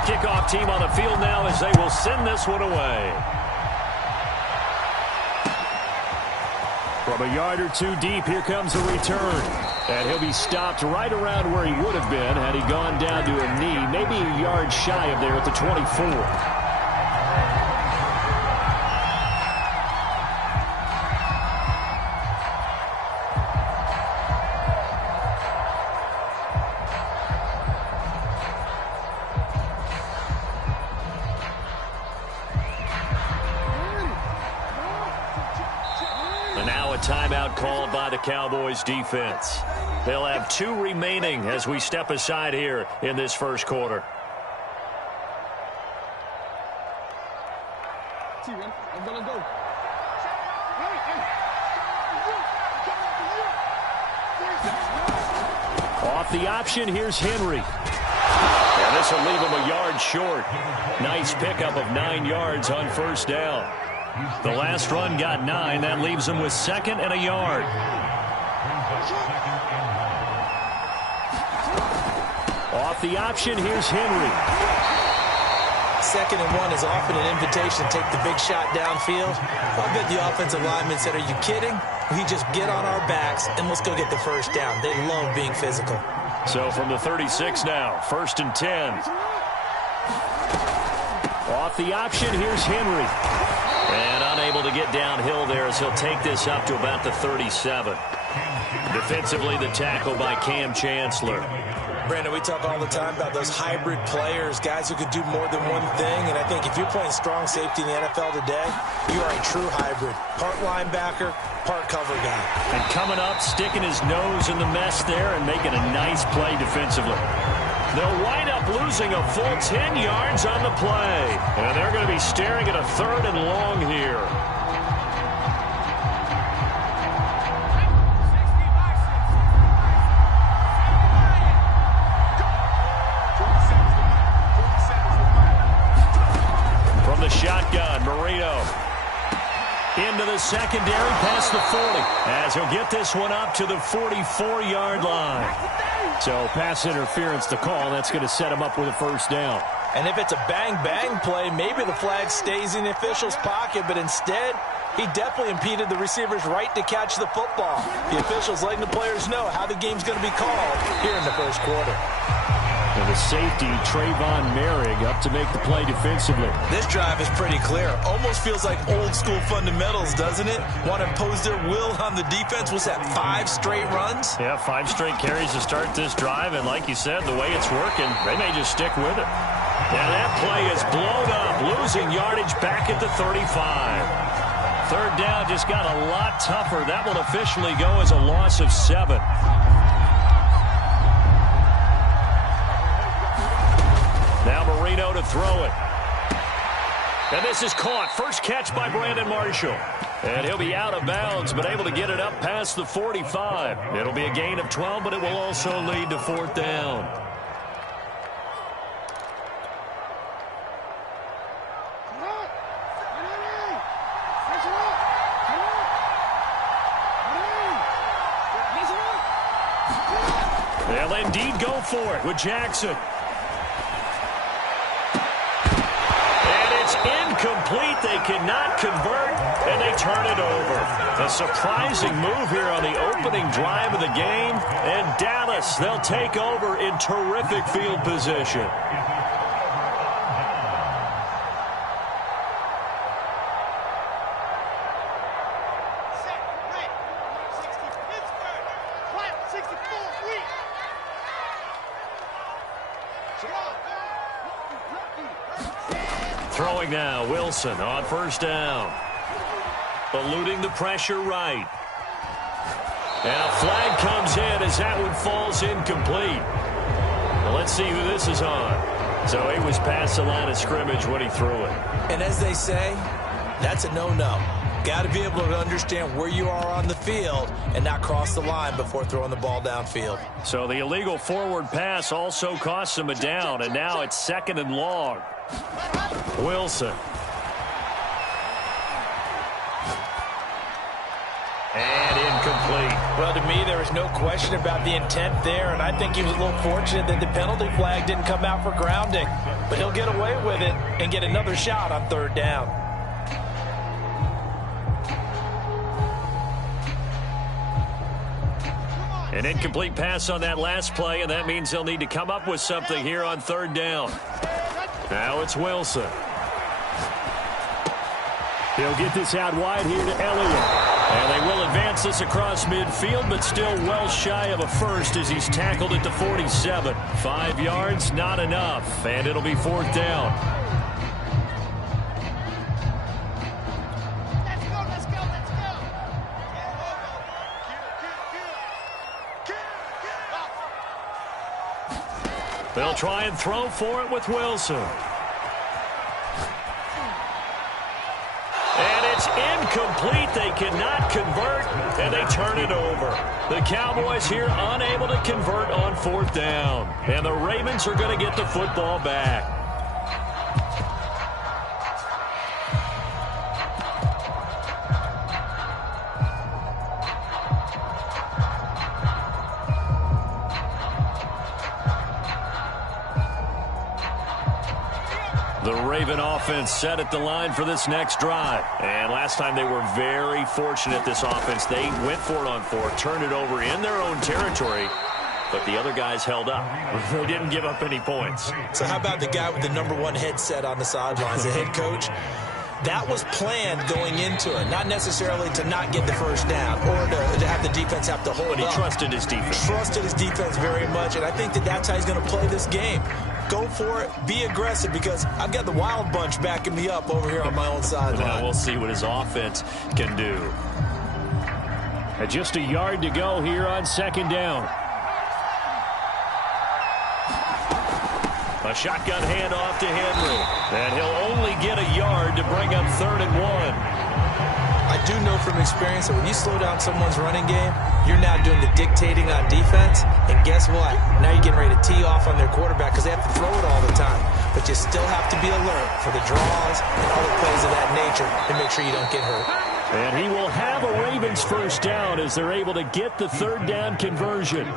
kickoff team on the field now as they will send this one away. From a yard or two deep, here comes the return. And he'll be stopped right around where he would have been had he gone down to a knee, maybe a yard shy of there at the 24. Timeout called by the Cowboys defense. They'll have 2 remaining as we step aside here in this first quarter. Off the option, here's Henry. And this will leave him a yard short. Nice pickup of 9 yards on first down. The last run got 9. That leaves him with 2nd and a yard. Off the option, here's Henry. 2nd and 1 is often an invitation to take the big shot downfield. I bet the offensive lineman said, are you kidding? We just get on our backs and let's go get the first down. They love being physical. So from the 36 now, 1st and 10. Off the option, here's Henry. And unable to get downhill there as he'll take this up to about the 37. Defensively, the tackle by Cam Chancellor. Brandon, we talk all the time about those hybrid players, guys who could do more than one thing. And I think if you're playing strong safety in the NFL today, you are a true hybrid. Part linebacker, part cover guy. And coming up, sticking his nose in the mess there and making a nice play defensively. They'll wind up losing a full 10 yards on the play. And they're going to be staring at a 3rd and long here. From the shotgun, Marino. Into the secondary, past the 40. As he'll get this one up to the 44-yard line. So pass interference to call. That's going to set him up with a first down. And if it's a bang-bang play, maybe the flag stays in the official's pocket, but instead, he definitely impeded the receiver's right to catch the football. The official's letting the players know how the game's going to be called here in the first quarter. And the safety, Trayvon Merrick, up to make the play defensively. This drive is pretty clear. Almost feels like old-school fundamentals, doesn't it? Want to impose their will on the defense. What's that, 5 straight runs? Yeah, 5 straight carries to start this drive. And like you said, the way it's working, they may just stick with it. Yeah, that play is blown up, losing yardage back at the 35. 3rd down just got a lot tougher. That will officially go as a loss of 7. Now Marino to throw it. And this is caught. First catch by Brandon Marshall. And he'll be out of bounds, but able to get it up past the 45. It'll be a gain of 12, but it will also lead to 4th down. They'll indeed go for it with Jackson. Incomplete. They cannot convert, and they turn it over. A surprising move here on the opening drive of the game, and Dallas, they'll take over in terrific field position. Throwing now, Wilson on first down. Eluding the pressure right. And a flag comes in as that one falls incomplete. Well, let's see who this is on. So he was past the line of scrimmage when he threw it. And as they say, that's a no-no. Got to be able to understand where you are on the field and not cross the line before throwing the ball downfield. So the illegal forward pass also costs him a down, and now it's 2nd and long. Wilson. And incomplete. incomplete. Well, to me, there was no question about the intent there, and I think he was a little fortunate that the penalty flag didn't come out for grounding. But he'll get away with it and get another shot on third down. An incomplete pass on that last play, and that means they'll need to come up with something here on third down. Now it's Wilson. He'll get this out wide here to Elliott. And they will advance this across midfield, but still well shy of a first as he's tackled at the 47. 5 yards, not enough, and it'll be fourth down. They'll try and throw for it with Wilson. And it's incomplete. They cannot convert, and they turn it over. The Cowboys here unable to convert on fourth down. And the Ravens are going to get the football back. The Raven offense set at the line for this next drive. And last time they were very fortunate, this offense. They went for it on fourth, turned it over in their own territory, but the other guys held up. They didn't give up any points. So how about the guy with the #1 headset on the sidelines, the head coach? That was planned going into it, not necessarily to not get the first down or to have the defense have to hold But he up. trusted his defense. Trusted his defense very much, and I think that that's how he's going to play this game. Go for it, be aggressive, because I've got the wild bunch backing me up over here on my own sideline. Now we'll see what his offense can do. Just a yard to go here on second down. A shotgun handoff to Henry. And he'll only get a yard to bring up 3rd and 1. I do know from experience that when you slow down someone's running game, you're now doing the dictating on defense. And guess what? Now you're getting ready to tee off on their quarterback because they have to throw it all the time. But you still have to be alert for the draws and other plays of that nature to make sure you don't get hurt. And he will have a Ravens first down as they're able to get the third down conversion.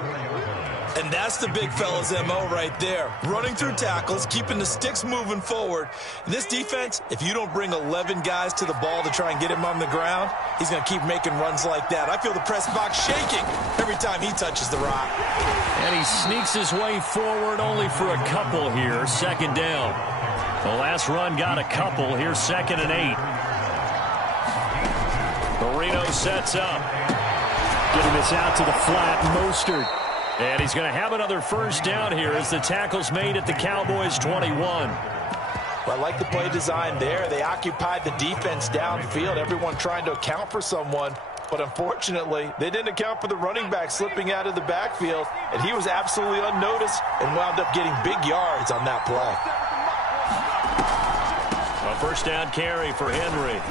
And that's the big fella's MO right there. Running through tackles, keeping the sticks moving forward. This defense, if you don't bring 11 guys to the ball to try and get him on the ground, he's going to keep making runs like that. I feel the press box shaking every time he touches the rock. And he sneaks his way forward only for a couple here. Second down. The last run got a couple. Here's 2nd and 8. Marino sets up. Getting this out to the flat. Mostert. And he's going to have another first down here as the tackle's made at the Cowboys' 21. Well, I like the play design there. They occupied the defense downfield, everyone trying to account for someone. But unfortunately, they didn't account for the running back slipping out of the backfield, and he was absolutely unnoticed and wound up getting big yards on that play. A first down carry for Henry.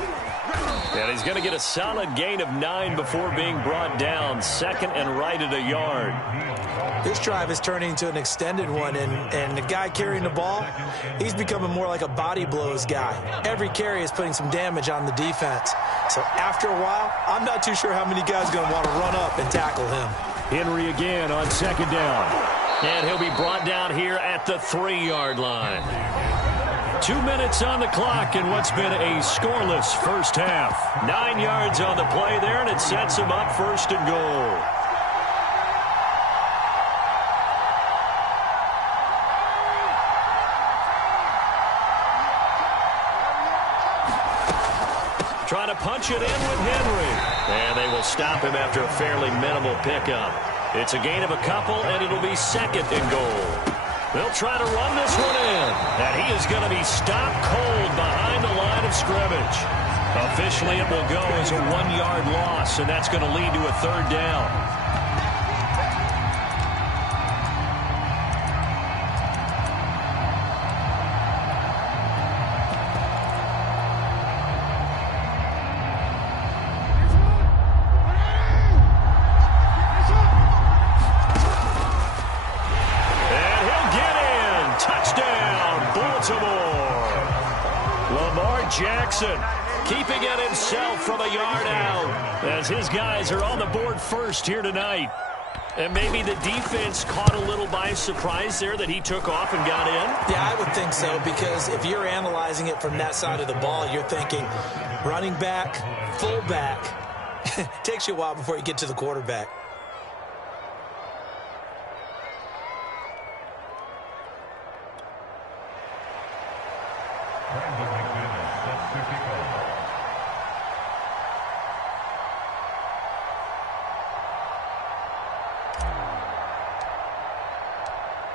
And he's going to get a solid gain of 9 before being brought down. 2nd and right at a yard. This drive is turning into an extended one, and the guy carrying the ball, he's becoming more like a body blows guy. Every carry is putting some damage on the defense. So after a while, I'm not too sure how many guys are going to want to run up and tackle him. Henry again on second down. And he'll be brought down here at the 3-yard line. 2 minutes on the clock in what's been a scoreless first half. 9 yards on the play there, and it sets him up 1st and goal. Trying to punch it in with Henry. And they will stop him after a fairly minimal pickup. It's a gain of a couple, and it'll be 2nd and goal. They'll try to run this one in. And he is going to be stopped cold behind the line of scrimmage. Officially, it will go as a 1-yard loss, and that's going to lead to a 3rd down. Jackson keeping it himself from a yard out as his guys are on the board first here tonight. And maybe the defense caught a little by surprise there that he took off and got in? Yeah, I would think so, because if you're analyzing it from that side of the ball, you're thinking running back, fullback. It takes you a while before you get to the quarterback.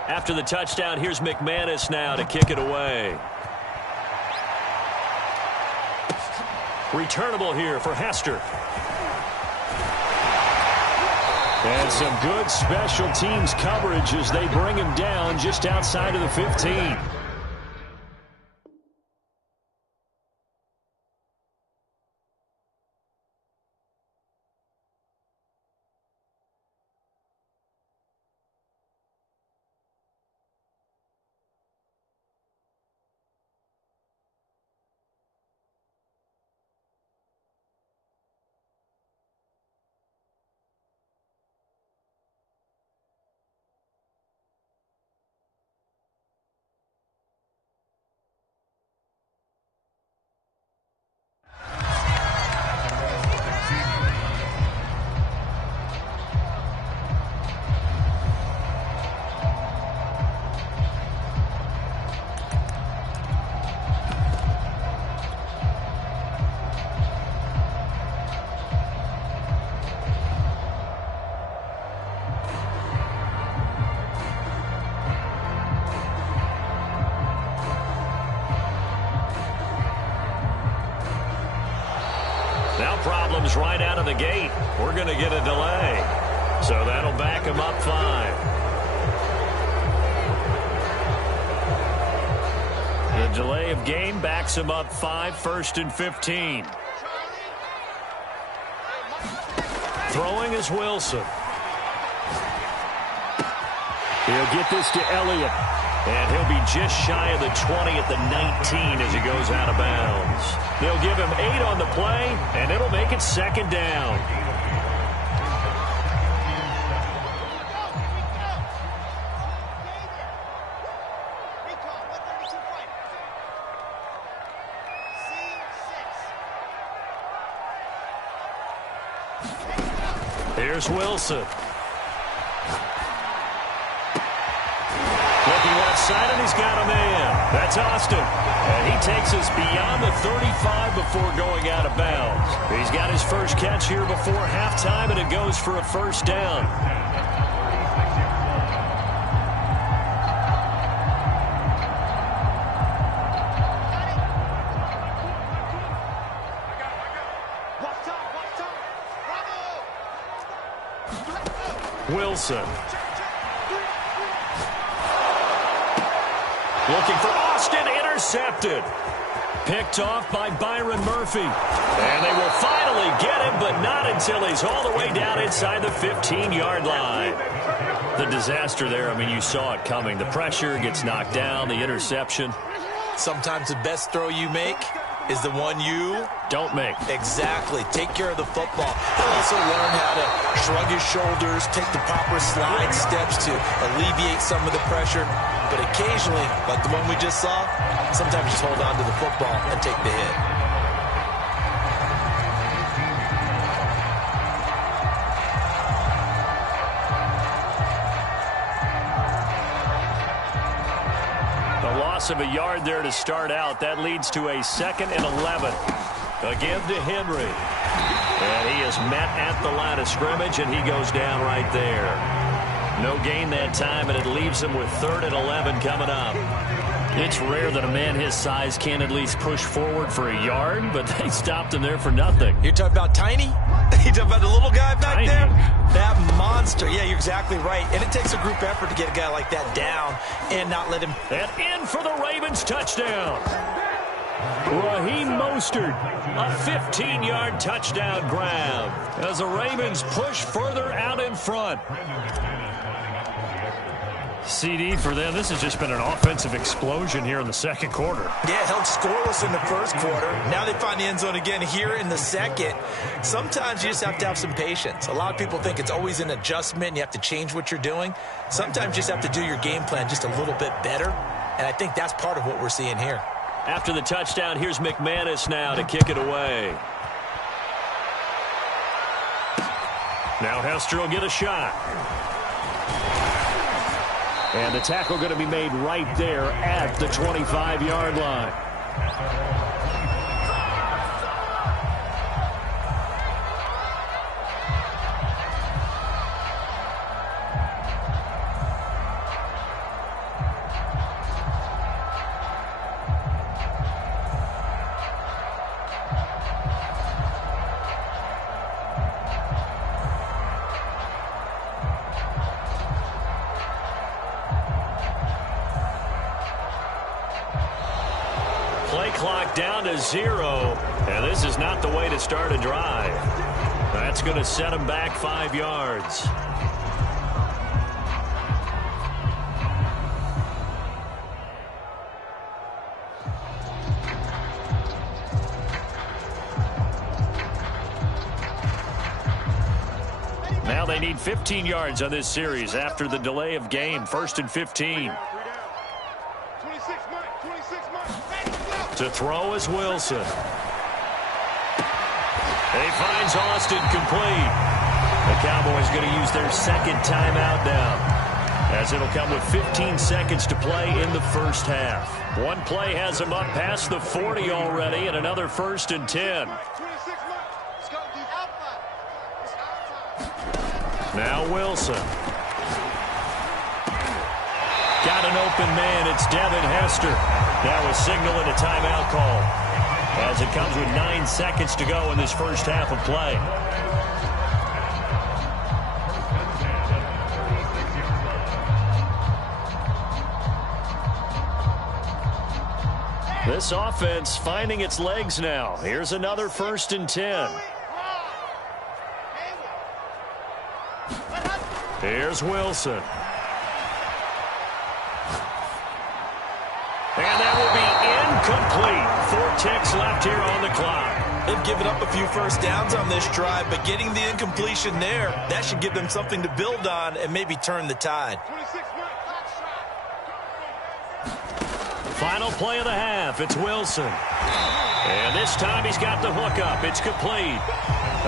After the touchdown, here's McManus now to kick it away. Returnable here for Hester. And some good special teams coverage as they bring him down just outside of the 15. Problems right out of the gate. We're going to get a delay. So that'll back him up 5. The delay of game backs him up 5, 1st and 15. Throwing is Wilson. He'll get this to Elliott. And he'll be just shy of the 20 at the 19 as he goes out of bounds. They'll give him 8 on the play, and it'll make it 2nd down. Here's Wilson. Side, and he's got a man. That's Austin. And he takes us beyond the 35 before going out of bounds. He's got his first catch here before halftime, and it goes for a 1st down. Wilson. Looking for Austin, intercepted. Picked off by Byron Murphy. And they will finally get him, but not until he's all the way down inside the 15-yard line. The disaster there, I mean, you saw it coming. The pressure gets knocked down, the interception. Sometimes the best throw you make is the one you don't make. Exactly. Take care of the football. He'll also learn how to shrug his shoulders, take the proper slide steps to alleviate some of the pressure. But occasionally, like the one we just saw, sometimes just hold on to the football and take the hit. A loss of a yard there to start out. That leads to a 2nd and 11. Again to Henry. And he is met at the line of scrimmage, and he goes down right there. No gain that time, and it leaves him with 3rd and 11 coming up. It's rare that a man his size can at least push forward for a yard, but they stopped him there for nothing. You're talking about Tiny? You're talking about the little guy back there? That monster. Yeah, you're exactly right. And it takes a group effort to get a guy like that down and not let him. And in for the Ravens touchdown. Raheem Mostert, a 15-yard touchdown grab as the Ravens push further out in front. CD for them. This has just been an offensive explosion here in the second quarter. Yeah, held scoreless in the first quarter. Now they find the end zone again here in the second. Sometimes you just have to have some patience. A lot of people think it's always an adjustment and you have to change what you're doing. Sometimes you just have to do your game plan just a little bit better, and I think that's part of what we're seeing here. After the touchdown, here's McManus now to kick it away. Now Hester will get a shot. And the tackle going to be made right there at the 25-yard line. Play clock down to 0, and this is not the way to start a drive. That's going to set them back 5 yards. Now they need 15 yards on this series after the delay of game. 1st and 15. To throw is Wilson. He finds Austin complete. The Cowboys going to use their second timeout now, as it'll come with 15 seconds to play in the first half. One play has them up past the 40 already, and another 1st and 10. Now Wilson. Got an open man. It's Devin Hester. That was signaling a timeout call, as it comes with 9 seconds to go in this first half of play. This offense finding its legs now. Here's another 1st and 10. Here's Wilson. And that will be incomplete. 4 ticks left here on the clock. They've given up a few first downs on this drive, but getting the incompletion there, that should give them something to build on and maybe turn the tide. Final play of the half. It's Wilson. And this time he's got the hook up. It's complete.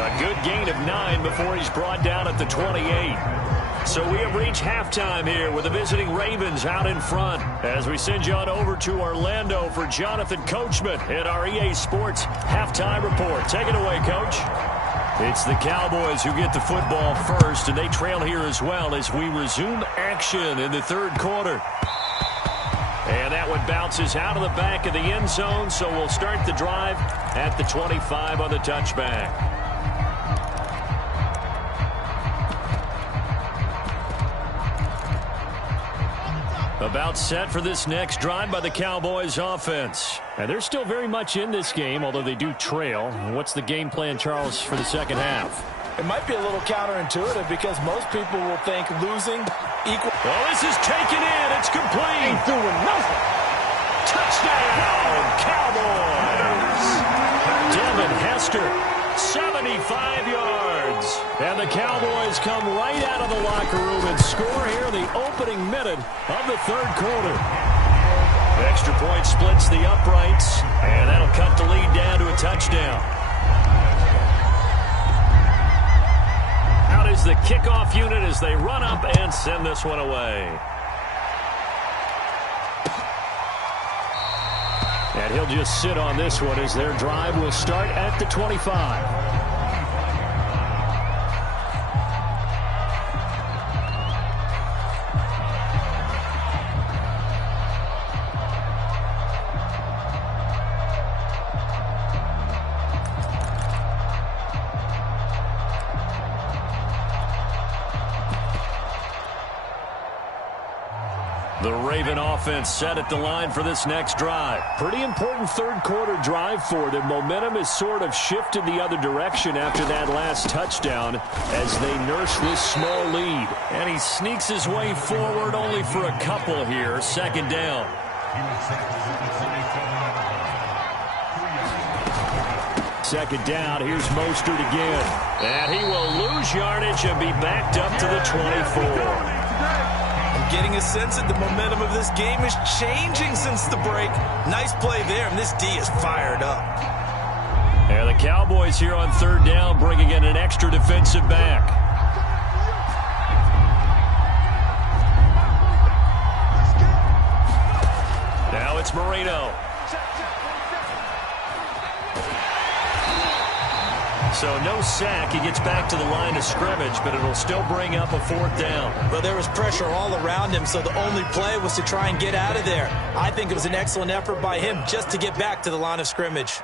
A good gain of 9 before he's brought down at the 28. So we have reached halftime here with the visiting Ravens out in front, as we send you on over to Orlando for Jonathan Coachman at our EA Sports Halftime Report. Take it away, Coach. It's the Cowboys who get the football first, and they trail here as well as we resume action in the third quarter. And that one bounces out of the back of the end zone, so we'll start the drive at the 25 on the touchback. About set for this next drive by the Cowboys offense. And they're still very much in this game, although they do trail. What's the game plan, Charles, for the second half? It might be a little counterintuitive because most people will think losing equal. Oh, this is taken in. It's complete. Ain't doing nothing. Touchdown, Cowboys. Devin Hester, 75 yards. And the Cowboys come right out of the locker room and score here in the opening minute of the third quarter. The extra point splits the uprights, and that'll cut the lead down to a touchdown. Out is the kickoff unit as they run up and send this one away. And he'll just sit on this one as their drive will start at the 25. The Raven offense set at the line for this next drive. Pretty important third quarter drive for them. Momentum has sort of shifted the other direction after that last touchdown as they nurse this small lead. And he sneaks his way forward only for a couple here. Second down. Second down, here's Mostert again. And he will lose yardage and be backed up to the 24. I'm getting a sense that the momentum of this game is changing since the break. Nice play there, and this D is fired up. And the Cowboys here on third down bringing in an extra defensive back. Now it's Marino. So no sack. He gets back to the line of scrimmage, but it'll still bring up a fourth down. Well, there was pressure all around him, so the only play was to try and get out of there. I think it was an excellent effort by him just to get back to the line of scrimmage.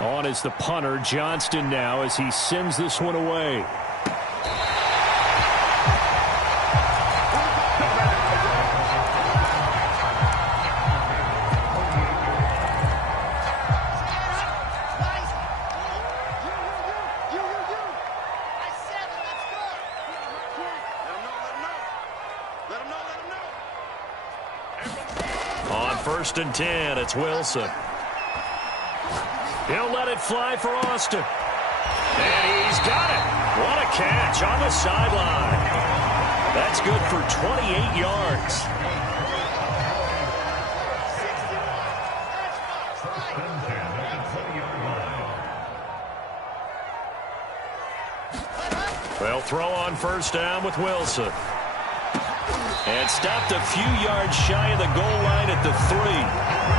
On is the punter, Johnston now, as he sends this one away. First and 10, it's Wilson. He'll let it fly for Austin. And he's got it. What a catch on the sideline. That's good for 28 yards. They'll throw on first down with Wilson. And stopped a few yards shy of the goal line at the 3.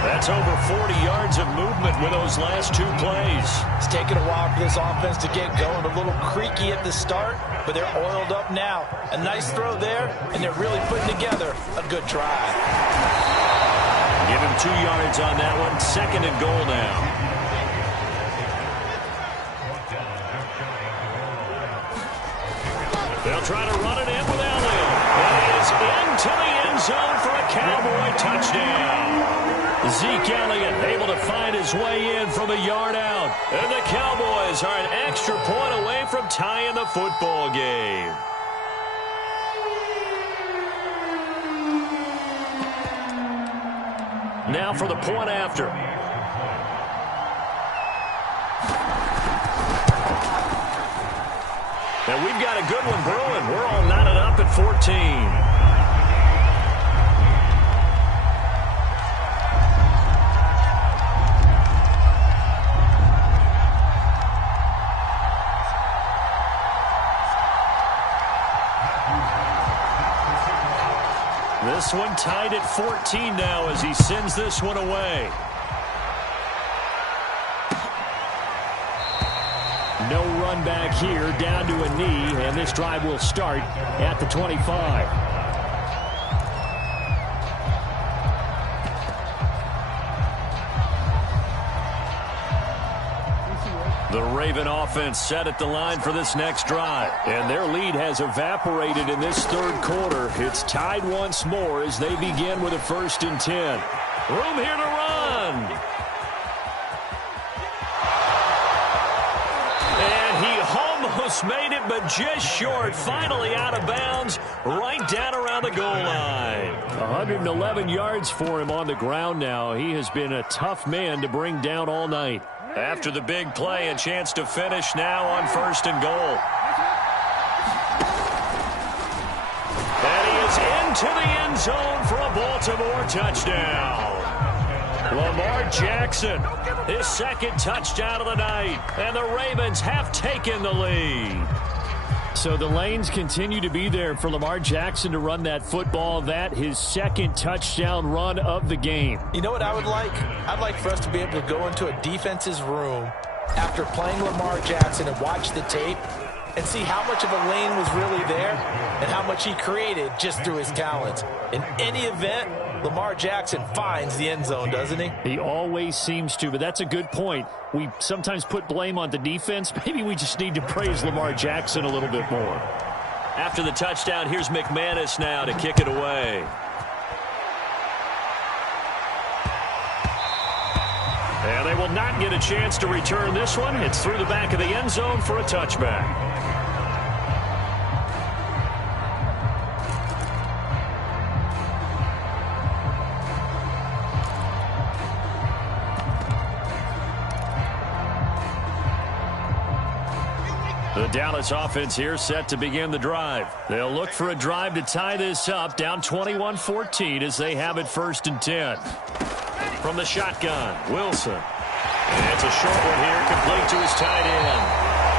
That's over 40 yards of movement with those last two plays. It's taken a while for this offense to get going. A little creaky at the start, but they're oiled up now. A nice throw there, and they're really putting together a good drive. Give him 2 yards on that one. Second and goal now. They'll try to run it in with Elliott. It is into the end zone for a Cowboy touchdown. Zeke Elliott able to find his way in from a yard out. And the Cowboys are an extra point away from tying the football game. Now for the point after. And we've got a good one brewing. We're all knotted up at 14. This one tied at 14 now as he sends this one away. No run back here, down to a knee, and this drive will start at the 25. The Raven offense set at the line for this next drive. And their lead has evaporated in this third quarter. It's tied once more as they begin with a 1st and 10. Room here to run. Almost made it, but just short. Finally out of bounds, right down around the goal line. 111 yards for him on the ground now. He has been a tough man to bring down all night. After the big play, a chance to finish now on 1st and goal. And he is into the end zone for a Baltimore touchdown. Lamar Jackson, his second touchdown of the night, and the Ravens have taken the lead. So the lanes continue to be there for Lamar Jackson to run that football. That his second touchdown run of the game. You know what I would like? I'd like for us to be able to go into a defense's room after playing Lamar Jackson and watch the tape and see how much of a lane was really there and how much he created just through his talent. In any event, Lamar Jackson finds the end zone, doesn't he? He always seems to, but that's a good point. We sometimes put blame on the defense. Maybe we just need to praise Lamar Jackson a little bit more. After the touchdown, here's McManus now to kick it away. And they will not get a chance to return this one. It's through the back of the end zone for a touchback. The Dallas offense here set to begin the drive. They'll look for a drive to tie this up, down 21-14 as they have it 1st and 10. From the shotgun, Wilson. And it's a short one here, complete to his tight end.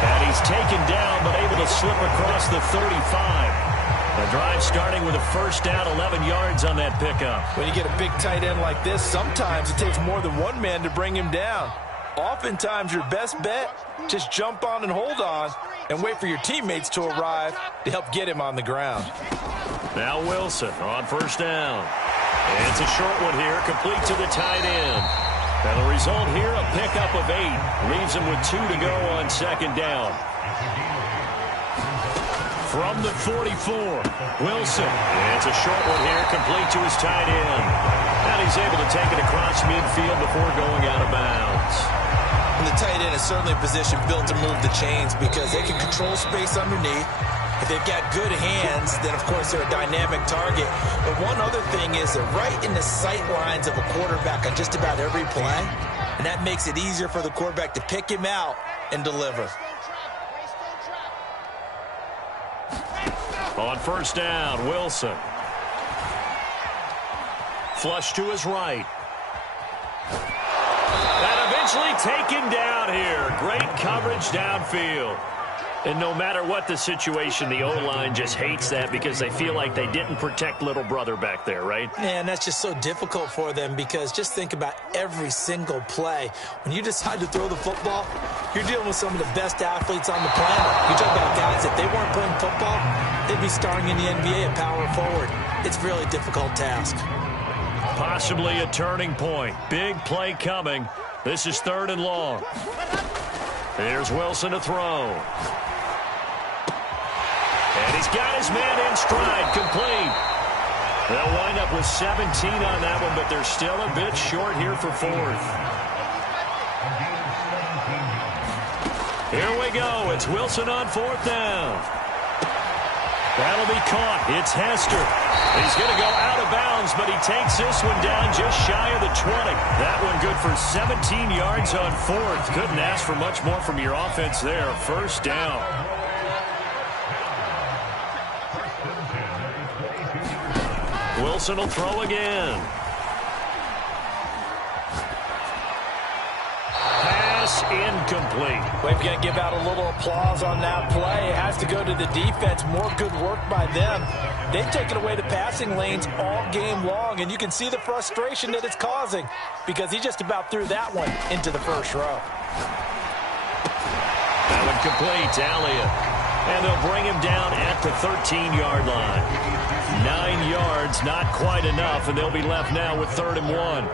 And he's taken down, but able to slip across the 35. The drive starting with a 1st down, 11 yards on that pickup. When you get a big tight end like this, sometimes it takes more than one man to bring him down. Oftentimes, your best bet, just jump on and hold on and wait for your teammates to arrive to help get him on the ground. Now Wilson on 1st down. And it's a short one here, complete to the tight end. And the result here, a pickup of 8. Leaves him with 2 to go on 2nd down. From the 44, Wilson. And it's a short one here, complete to his tight end. And he's able to take it across midfield before going out of bounds. And the tight end is certainly a position built to move the chains because they can control space underneath. If they've got good hands, then of course they're a dynamic target. But one other thing is they're right in the sight lines of a quarterback on just about every play. And that makes it easier for the quarterback to pick him out and deliver. On 1st down, Wilson. Flush to his right. And eventually taken down here. Great coverage downfield. And no matter what the situation, the O-line just hates that because they feel like they didn't protect little brother back there, right? Man, that's just so difficult for them because just think about every single play. When you decide to throw the football, you're dealing with some of the best athletes on the planet. You talk about guys, if they weren't playing football, they'd be starring in the NBA at power forward. It's a really difficult task. Possibly a turning point. Big play coming. This is 3rd and long. Here's Wilson to throw. And he's got his man in stride, complete. They'll wind up with 17 on that one, but they're still a bit short here for 4th. Here we go. It's Wilson on 4th down. That'll be caught. It's Hester. He's going to go out of bounds, but he takes this one down just shy of the 20. That one good for 17 yards on 4th. Couldn't ask for much more from your offense there. 1st down. Wilson will throw again. Pass incomplete. We've got to give out a little applause on that play. It has to go to the defense. More good work by them. They've taken away the passing lanes all game long, and you can see the frustration that it's causing because he just about threw that one into the 1st row. That one complete to Elliott. And they'll bring him down at the 13-yard line. 9 yards, not quite enough, and they'll be left now with 3rd and 1.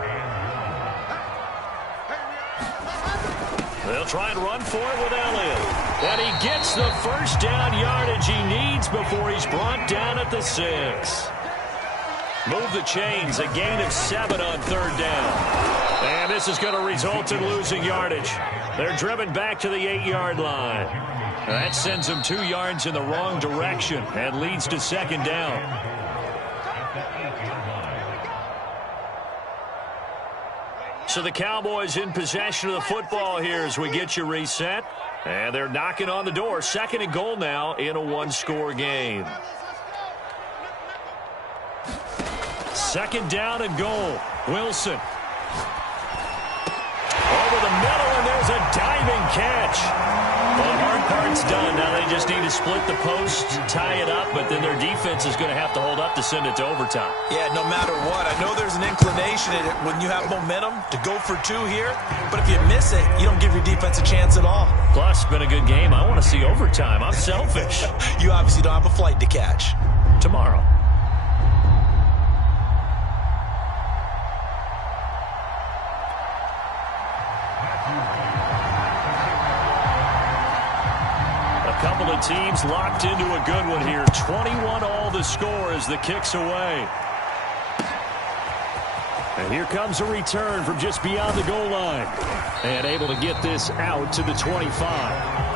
They'll try and run for it with Elliott. And he gets the 1st down yardage he needs before he's brought down at the 6. Move the chains, a gain of 7 on 3rd down. And this is going to result in losing yardage. They're driven back to the 8-yard line. That sends them 2 yards in the wrong direction and leads to 2nd down. So the Cowboys in possession of the football here as we get you reset. And they're knocking on the door. 2nd and goal now in a 1-score game. 2nd down and goal. Wilson. Over the middle, and there's a diving catch. Well, the hard part's done. Now they just need to split the post, tie it up, but then their defense is going to have to hold up to send it to overtime. Yeah, no matter what. I know there's an inclination in it when you have momentum to go for 2 here, but if you miss it, you don't give your defense a chance at all. Plus, it's been a good game. I want to see overtime. I'm selfish. You obviously don't have a flight to catch. Tomorrow. couple of teams locked into a good one here. 21 all the score as the kick's away. And here comes a return from just beyond the goal line. And able to get this out to the 25.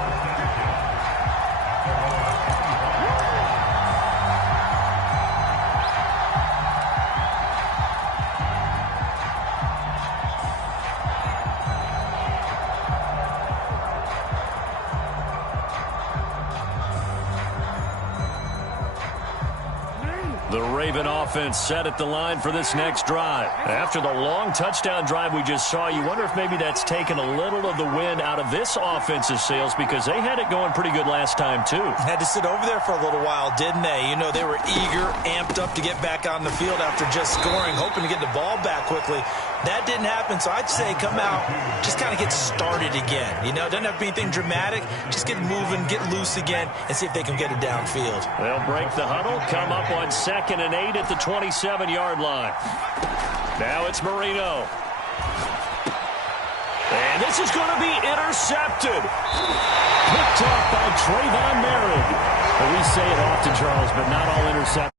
The Raven offense set at the line for this next drive. After the long touchdown drive we just saw, you wonder if maybe that's taken a little of the wind out of this offensive sails, because they had it going pretty good last time too. Had to sit over there for a little while, didn't they? You know, they were eager, amped up to get back on the field after just scoring, hoping to get the ball back quickly. That didn't happen, so I'd say come out, just kind of get started again. You know, it doesn't have to be anything dramatic. Just get moving, get loose again, and see if they can get it downfield. They'll break the huddle, come up on 2nd and 8 at the 27-yard line. Now it's Marino. And this is going to be intercepted. Picked off by Trayvon Merritt. Well, we say it often, Charles, but not all interceptions